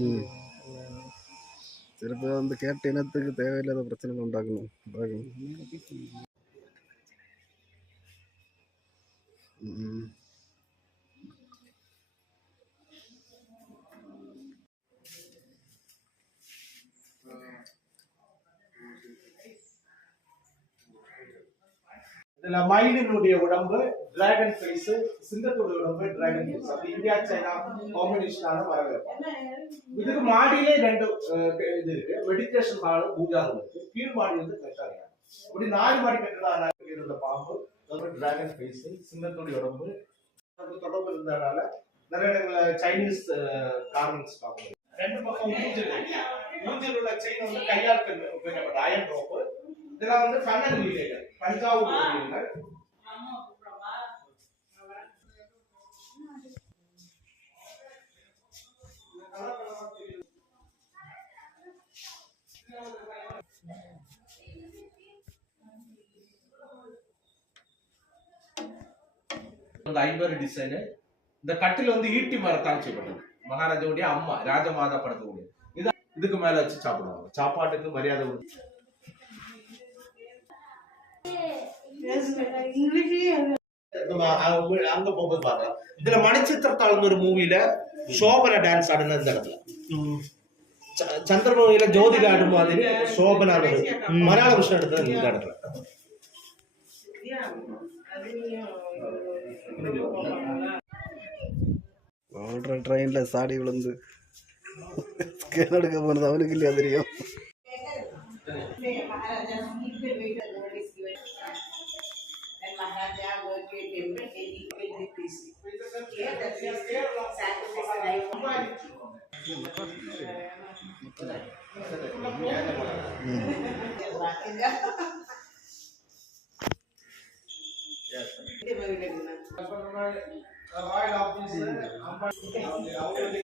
ம். சில பேர் வந்து கேட்ட இனத்துக்கு தேவையில்லாத பிரச்சனைகள் உண்டாக்கணும். ம். இதுல மயிலினுடைய உடம்பு டிராகன் ஃபேஸ், சிங்கத்துடைய உடம்பு டிராகன் ஃபேஸ். அப்படி இந்தியா சைனா காம்பினேஷனான வரவேற்பு. இதுக்கு மாடியிலே ரெண்டு இது இருக்கு. மெடிடேஷன் ஹால், பூஜா ரூம் இருக்கு. கீழ் மாடி வந்து கட்டாரியா. இப்படி 4 மாடி கட்டடான இருந்த பாம்பு டிராகன் ஃபேஸ், சிங்கத்துடைய உடம்பு தொடர்பு இருந்ததால நிறைய இடங்கள்ல சைனீஸ் கார்மெண்ட்ஸ் பார்க்கணும். ரெண்டு பக்கம் ஊஞ்சல் உள்ள செயின் வந்து கையால் பின்னப்பட்ட அயன் ரோப்பு. இதெல்லாம் வந்து கண்ணன் லீலைகள், தஞ்சாவூர் லீலைகள். ஐம்பது டிசைன். இந்த கட்டில் வந்து ஈட்டி மரத்தால் செய்யப்பட்டது. மகாராஜாவுடைய அம்மா ராஜமாதா படத்துடைய இதுக்கு மேல வச்சு சாப்பிடுவாங்க. சாப்பாட்டுக்கு மரியாதை அங்க போகும்போது பாக்கலாம். இதுல மணிச்சித்திரத்தாள் ஒரு மூவில சோபனா டான்ஸ் ஆடுன இந்த இடத்துல, சந்திரமுகில ஜோதிகா ஆடும் மாதிரி சோபனா மலையாள விஷயம் எடுத்தது இந்த இடத்துல. ஓடுற ட்ரெயின்ல சாடி விழுந்து எடுக்க போனது அவனுக்கு இல்லையா தெரியும்.